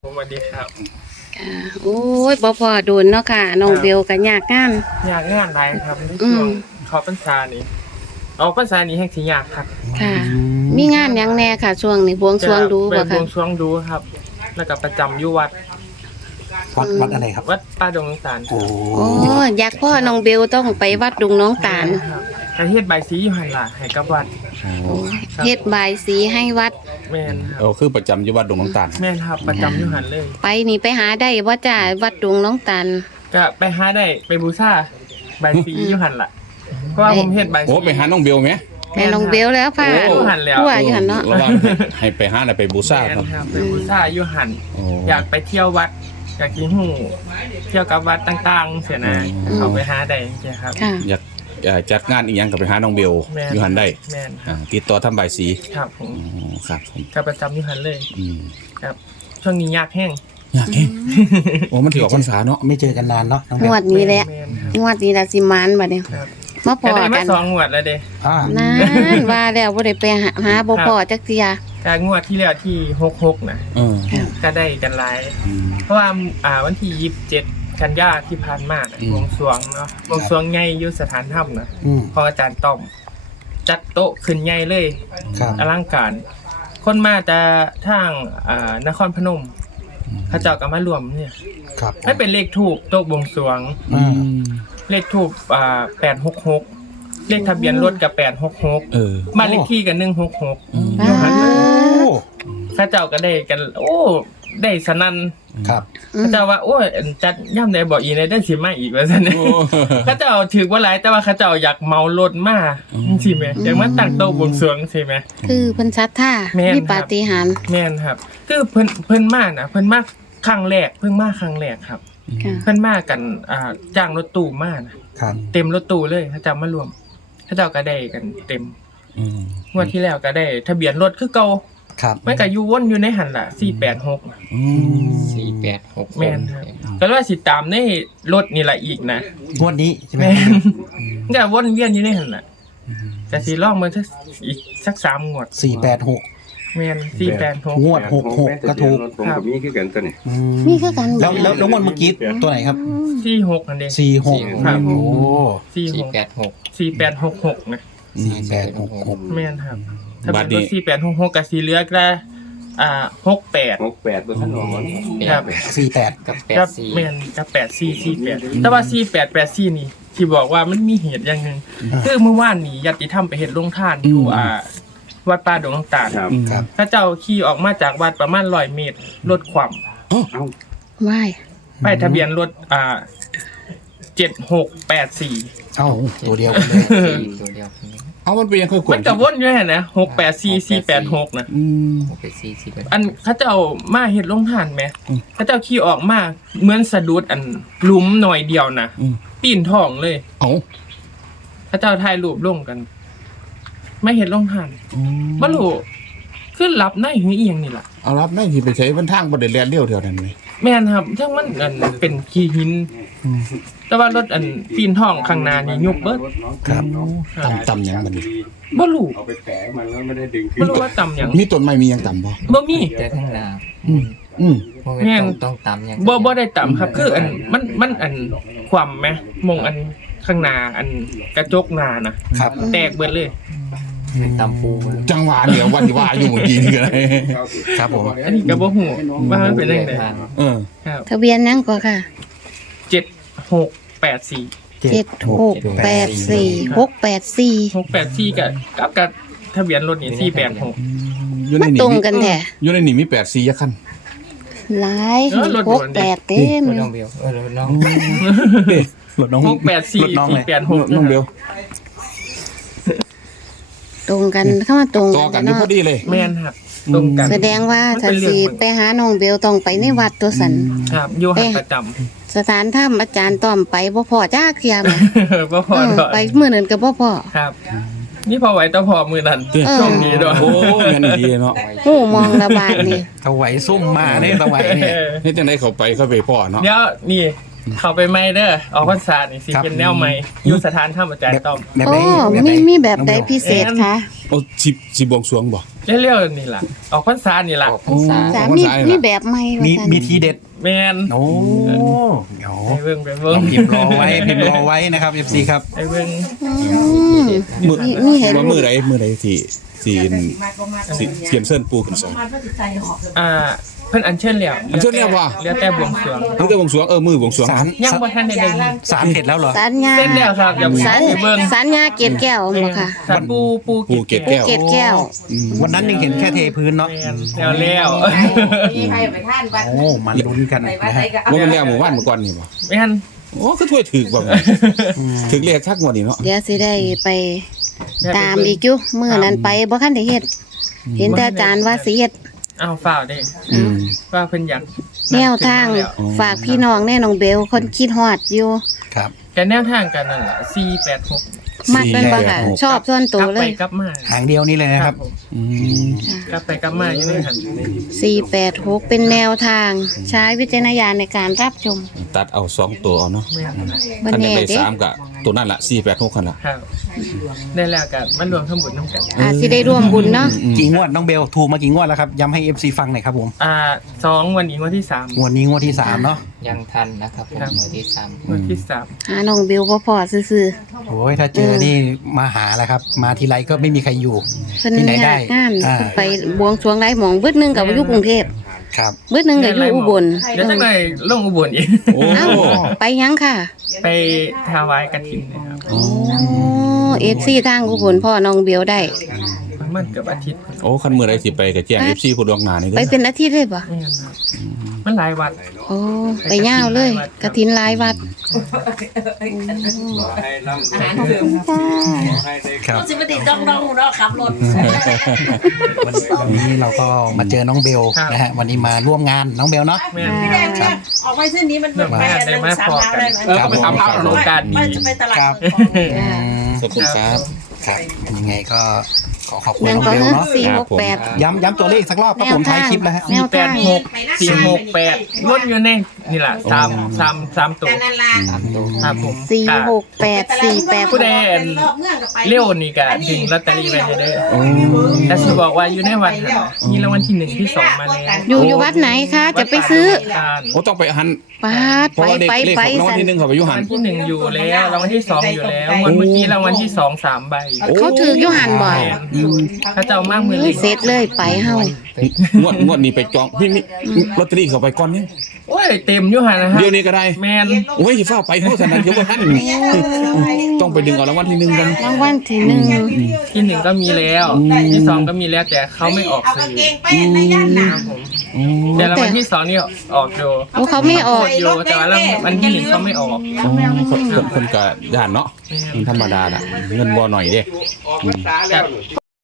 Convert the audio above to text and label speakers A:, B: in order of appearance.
A: สวัสดีครับ
B: โอ้ยบ่พอโดนเนาะค่ะน้องเบลก็ยากงาน
A: ยากงานหลายครับในช่วงเขาพรรษานี่เอาพรรษานี้แห่งสิยากครับ
B: ค่ะมีงานหยังแน่ค่ะช่วงนี้บวงสรวงดูบ่
A: บ
B: ค่ะ
A: วงสรวงดูครับ แล้วก็ประจำอยู่วัด
C: อะไรครับ
A: วัดป้าดงน้ำตาล
C: โอ้
B: โอ้อยากพ่อน้องเบลต้องไปวัดดุงน้องตาล
A: ครับประเทศใบายสีอยู่หั่นล่ะให้กับวัด
B: เฮ็ดบายสีให้วัด
A: แม่นครับ
D: คือประจำอยู่วัดดงน้ำตาล
A: แม่นครับประจำอยู่หั่นเลย
B: ไปนี่ไปหาได้บ่จ้าวัดดุงน้องตาล
A: ก็ไปหาได้ไปบูชาใบายสีอยู่หั่นล่ะเพราะว่าผมเฮ็ดใบายสี
D: โอ้ไปหาน้องเบลไหม
B: แม่น้องเบลแล้วค่ะ
A: โอ้หันแล้ว
B: ทั่วอยู่หั่นเนาะ
D: ระวังให้ไปหาน่ะไปบูชา
A: แม่น
D: ครับ
A: ครับไปบูชาอยู่หั่น
D: โอ้
A: อยากไปเที่ยววัดอยากกินหูเที่ยวกับวัดต่างๆเสียนะเขาไปหาได้ใช่ครับ
B: ค่ะ
D: อยากจัดงานอีกอย่างก็ไปหาน้องเบล
A: แม่น
D: อยู่หันได้
A: แม่นครับ
D: ติดต่อทำใบายสี
A: ครับผม
D: อ๋อครับผม
A: กับประจำอยู่หันเลย
D: อืม
A: ครับช่วงนี้ยากแห้ง
D: อยากเห็นโอ้มันถือว่าพรรษาเนาะ
C: ไม่เจอกันนานเนาะน้อง
B: ง
C: เบล
B: วดนี้แหละ
A: แม่นครับ
B: งวดนี้ล่ะสิมานบัดนี้
A: ครับ
B: มาพ
A: ก็
B: อ
A: ได้มา
B: กัน
A: 2 งวดแล้วเด้
B: นั่นว่าแล้วบ่ได้ไปหาบ่พอจักเที่ย
A: จากงวดที่แล้วที่66นะ
D: เออ
A: ก็ได้กันหลาย
D: อืม
A: เพราะว่าวันที่27กันยาที่ผ่านมาน่ะ
D: อืม
A: บวงสรวงเนาะบวงสรวงใหญ่อยู่สถานธรรมนะ
C: อืม
A: ของอาจารย์ต้อมจัดโต๊ะขึ้นใหญ่เลย
C: ครับ
A: อลังการ คนมาจะทางนครพนมเขาเจ้าก็มารวมเนี่ย
C: ครับ
A: ไม่เป็นเลขทูปโต๊ะบวงสรวง
C: อืม
A: เลขทูป866เลขทะเบียนรถกับ866
D: เออ
A: บ้านเลขที่กับ166
B: ว้า
C: โอ้
A: เขาเจ้าก็ได้กัน โอ้ได้สนั่น
C: ครับ
A: เขาเจ้าว่าโอ้ยจัดย่ำใดบอกอีในได้สิมาอีกว่าซั่น
D: โอ้
A: เขาเจ้าถือว่าหลายแต่ว่าเขาเจ้าอยากเมารถมาสิแม่อยากมาตั้งโต๊ะบวงสรวงสิแม่
B: คือเพิ่นศรัทธา
A: แม่นครับ
B: มีปาฏิหาริย์
A: แม่นครับคือเพิ่นมานะเพิ่นมาครั้งแรกเพิ่งมาครั้งแรกครับ
B: ค่ะ
A: เพิ่นมากันจ้างรถตู้มานะครับ เต็มรถตู้เลยเขาเจ้ามารวมเขาเจ้าก็ได้กันเต็ม
D: อืม
A: งวดที่แล้วก็ได้ทะเบียนรถคือเก่า
C: ครับ
A: มันก็อยู่วนอยู่ในหันล่ะ486
D: อืม
E: 486
A: แม่นครับก็เลยว่าสิตามในรถนี่ล่ะอีกนะ
C: งวดนี้ใช่ไหม
A: แม่นก็วนเวียนอยู่ในหันล่ะแต่สิลองมันสัก3งวด
C: 486
A: แม่น486
C: งวด66ก็ถูก
F: ผมกับมีคือกันตัวนี้
C: อืม
B: มีคือกันบ่
C: แล้วงวดเมื่อกี้ตัวไหนครับ
A: 46นั่นเด้
C: 46
A: ครับ
C: โอ้
A: 46
E: 486
A: 4866นะ
C: 4866
A: แม่นครับถ้าเป็นรถ4866กับสีเหลืองก็68
F: 68ตัวท่านรองมัน
A: ครับ
C: 48
E: กับ
A: กับ
E: 84
A: แม่นกับ8448แต่ว่า4884นี่ที่บอกว่ามันมีเหตุอย่างหนึงคือเมื่อวานนี้ญาติธรรมไปเฮ็ดโรงทานอยู่วัดป่าดงน้ำตาล
F: ครับ
C: ครับ
A: พระเจ้าขี่ออกมาจากวัดประมาณ100 เมตรรถคว่ำ
B: ว้าย
A: ป้ายทะเบียนรถ7684
C: เอ้าตัวเดียวกันเลย
E: ตัวเดียวกันนี้
D: เอามันเป็นยังคือขว
A: มันก็วนอยู่นั่นนะ684486นะ
D: อืม
E: 684
A: อันเขาเจ้ามาเฮ็ดโรงทานไหมเขาเจ้าขี่ออกมาเหมือนสะดุดอันหลุมหน่อยเดียวนะ
D: อืม
A: ปีนท้องเลย
D: เอา
A: เขาเจ้าถ่ายรูปลงกัน ไม่เห็นโรงทานบ่รู้คือหลับในหรืออีหยังนี่ล่ะ
D: เอารับได้ที่ไปใช้บนทางบ่ได้แล่นเร็วเท่านั้นเว้ย
A: แม่นครับทั้งมันอันเป็นขี้หิน แต่ว่ารถอันปีนท้องข้างหน้านี่ยุบเบิด
C: ครับ
A: ครับ
C: ต่ำยังบัดนี้
A: บ่รู้
F: เอาไปแผลมันแล้วไม่ได้ดึงขึ้
A: บ่
F: น
A: รู้ว่าต่ำหยัง
D: มีต้นไม้มีหยังต่ำบ่
A: บ่มี
E: แต่ข้างหน้า
D: อืม
E: บ่
A: แม่
E: แม่
A: น
E: นต้องตามอย่าง
A: บ่ได้ต่ำครับ คืออันมันอันความไหมมองอันข้างหน้าอันกระจกหน้านะครับ แตกเบิดเลย
E: ตามปู
D: จังหวะเดี๋ยววันที่ว่าอยู่เมื่อกี้นี่ก็ได้
C: ครับผม
A: อันนี้ก็บ่ฮู้ว่ามันเป็นจังได๋
D: เออ
A: ครับ
B: ทะเบียนหยังก็ค่ะ
A: 7684
B: 7684 684
A: 684กับทะเบียนรถนี่486
D: อยู่ใน
B: มัน
D: นี่
B: ตรงกันแท้
D: อยู่ในนี่มี84ยักษ์คัน
B: หลาย
A: เออรถด่วนดิ
B: 68เต็ม
E: น้
B: อยู่
E: องเบลน้อง
C: รถน้อง
A: 684
C: รถน้องเลย
A: 486
D: น้องเบล
B: ตรงกันเข้ามาตรง
D: ต่อกันอยู่พอดีเลย
A: แม่นครับตรงกัน
B: แสดงว่า
A: มัน
B: ถ้า
A: เป็นเรื่
B: สิ
A: อง
B: ไปหาน้องเบลต้องไปในวัดตัวสัน
A: ครับอยู่หันประจำ
B: สถานถ้ำอาจารย์ต้อมไปบ่พอจ้าเคียแหม
A: บ่พอดอก
B: ไปมื้อนั้นก็บ่พอ
A: ครับ นี่พอไหวแตะพอมือนั้น
B: เออ
A: ช่วงนี้ด้วย
D: โอ้แม่นดีเนาะ
B: หูมองระบาดนี่
C: ตะไหวซุ่มมาเนี่ยตะไหวเนี่ย
D: เฮ็ดจังได๋เข้าไปพ่อเนาะ
A: เดี๋ยวนี่เข้าไปไม่เด้อออกพรรษานี่สิ
C: ครับ
A: เป็นแนวใหม่อยู่สถานถ้ำอาจารย์ต้อม
C: แบบ
B: โอ้
C: ไหน
B: มีแบบใดพิเศษคะ
D: โอ้สิบวงสรวงบ่
A: เร็วๆนี่ล่ะออกพรรษานี่ล่ะ
E: ออกพรรษา
B: สามีแบบใหม่ว่า
C: มี
B: ซั่น
C: มีทีเด็ด
A: แม่น
C: โอ้เดี๋ยว
A: ไปเบิ่งไปเบิ่ง
C: พิมพ์รอไว้พิมพ์รอไว้นะครับ FC ครับ
A: ไปเบิ่ง
D: มือ
B: มีเห็น
D: ว่ามือใดที่เขียนเส้นปูขึ้นสอง
A: เพิ่นอัญเชิญแล้ว
D: อัญเชิญแล้วว่ะ
A: เหลือแต่บวงสรวง
D: ตั้งแต่บวงสรวงมือบวงสรวง
C: สาร
A: ยังบ่ทันได้ได้ยิน
C: สารเด็ดแล้วเหรอ
B: สัญญา
A: เส้นแล้วครับอย่า
B: สัญ
A: ไปเบิ่ง
B: สัญญาเกตแก้วบ่ค่ะ
A: สัตว์ปู
D: ปูเกตแก้ว
B: เกตแก้ว
C: วันนั้นยังเห็นแค่เทพื้นเนาะ
A: แม่นแล้ว
G: มีใครไปท่านวัด
C: โอ้มันลุ้นกัน
G: ไปวัด
C: นะ
G: ไหน
C: ฮะ
G: ก็
D: ว่ามันแล้วหมู่บ้านเมื่อก่อนนี่ป่ะ
A: แม่น
D: โอ้คือถ้วยถือแบบถือเรียกคักกว่านี่เนาะ
B: เดี๋ยวสิได้ไปตามอีกอยู่มื้อนั้นไปบ่คันได้เฮ็ด เห็นแต่อาจารย์ว่าสิเฮ็ด
A: อ้าวฝ่าวเด้
D: อืม
A: ว่าเพิ่นอยาก
B: แนวทางฝากพี่น้องแน่น้องเบลคนคิดฮอดอยู่
C: ครับ
A: แกแนวทางกันนั่นล่ะ486
B: มักเป็นบ่ค่ะชอบส่วน
A: ก
B: ตัว
A: ลับ
B: เล
A: ไป
B: ย
A: กลับมา
C: หางเดียวนี่เลยนะครับ
A: ผม
D: อืม
A: กลับไปกลับมาอยู่ในหัน
B: 486 เป็นแนวทางใช้วิจารณญาณในการรับชม
D: ตัดเอา2ตัวเอาเนาะ
A: แม่น
B: บ่
D: อันนี้
B: แน่
D: ได้
B: เด้
D: 3กะตัวนั่นล่ะ486คันล่ะ
A: ครับได้แล้วกันมันรวมทั้งบุญทั้งกัน
B: สิได้ร่วมบุญเนาะ
C: กี่งวดน้องเบลถูกมากี่งวดแล้วครับย้ำให้ FC ฟังหน่อยครับผม
A: 2วันนี้วันที่3
C: งวดนี้งวดที่3เนาะ
E: ยังทันนะครับผมหน่วยที่สาม
A: วันที่
B: หาน้องเบลบ่พอซื่อ
C: โอ้ยถ้าเจอนี่มาหาแล้วครับ มาทีไรก็ไม่มีใครอยู่
B: ๆเพิ่น
C: ที่ไหน
B: อ
C: ได้
B: ยากงาน
C: อ่า
B: ไปบวงสรวงหลายหม่องเบิดหนึงก็อยู่กรุงเทพ
C: ครับ
B: เบิดหนึงก็อยู่อุบล
A: เดี๋ยวจังไดลงอุบลอีก
D: โอ้
B: เอ้าไปยังค่ะ
A: ไปถวายกฐินนะครับ
B: โอ้ FC ทางอุบลพ่อน้องเบลได้
A: ประมาณเกือบอาทิตย์
D: โอ้คันมื้อใดสิไปก็แจ้ง FC ผู้ดวงหน้านี่
B: ไป
D: เด้อ
B: เป็นอาทิตย์เลยบ่
A: ไม่งั้นครับมันหลายวัด
B: โอ้ไปยาวเลยกฐินหลายวัด
F: ขอให้ร่ำ
G: อาหารเสริม
F: ขอให้ได้
C: ครับ
G: สิบติต้องน้องเนาะขับรถ
C: วันนี้เราก็มาเจอน้องเบลนะฮะวันนี้มาร่วมงานน้องเบลเนาะ
A: แม่น
G: พี่แดงเนี่ยออกไปเส้นนี้มัน
A: เรื่อง
G: ไป
A: งานได้มา
G: สาม
A: พอ
G: ล้าน
A: กัน
G: ได้ไหม
A: ก็ไปทำภาพโอกาสดี
G: ว่าจะไปตลาด
D: ขอบคุณครับ
C: ครับยังไงก็ขอบคุณ
B: ยัง
C: น้อง
B: ก็
C: เบล
B: เน
C: เนาะ
B: 468
C: ย้ำตัวเลขสักรอบครับผมท้ายคลิปแล้วฮะ
B: แนวทาง
A: 486วนอยู่ในนี่แหละ3ตัว
G: แต่นั่นล่ะ
E: สามตัว
A: ครับผม
B: 46848
A: ผู้ใดเร็วนี่ก็ดึงลอตเตอรี่ไว้ให้เด้อแต่สิบอกว่าอยู่ในวัดน่ะมีรางวัลที่1ที่2มาแล้ว
B: อยู่วัดไหนคะจะไปซื้อ
D: โอ้ต้องไปหัน
B: ปาด
D: เพราะว่าเลข
B: ไป
D: เลข
B: ไป
D: ของรางวัล
B: สัน
D: ที่1เขาไปอยู่
A: รา
D: หั
A: ง
D: น
A: วัลที่1อยู่แล้วรางวัลที่2อยู่แล้วงวดเมื่อกี้รางวัลที่2 3ใบ
B: เขาถืออยู่หันบ่อย
A: ถ้าเจ้ามากมือ
B: เฮ้ยเสร็จเลยไปเฮาง
D: วดนี้ไปจองพี่มีลอตเตอรี่เขาไปก่อนนี่
A: โอ้ยเต็มอยู่หันนะฮะ
D: เดี๋ยวนี้ก็ได้
A: แมน
D: โอ้ยสิฟ้าไปเพราะฉะนั้นเดี๋ยวบ่ทันต้องไปดึงเอารางวัลที่1กัน
B: รางวัลที่หนึ่ง
A: ที่1ก็มีแล้วที่2ก็มีแล้วแต่เขาไม่ออก
G: เอา
A: สื่
G: กาง
A: อ
G: เกงไปในย่าน
A: ค
G: น่ะ
A: รับผมแต่รางวัลที่2นี่ออกอยู่
B: โอ้เขาไม่ออก
A: อยู่แต่ว่ารางวัลที่1เขาไม่ออก
D: คนก็ย่านเนาะธรรมดาล่ะเงินบ่หน่อยเด้
F: ออกพรรษาแล้ว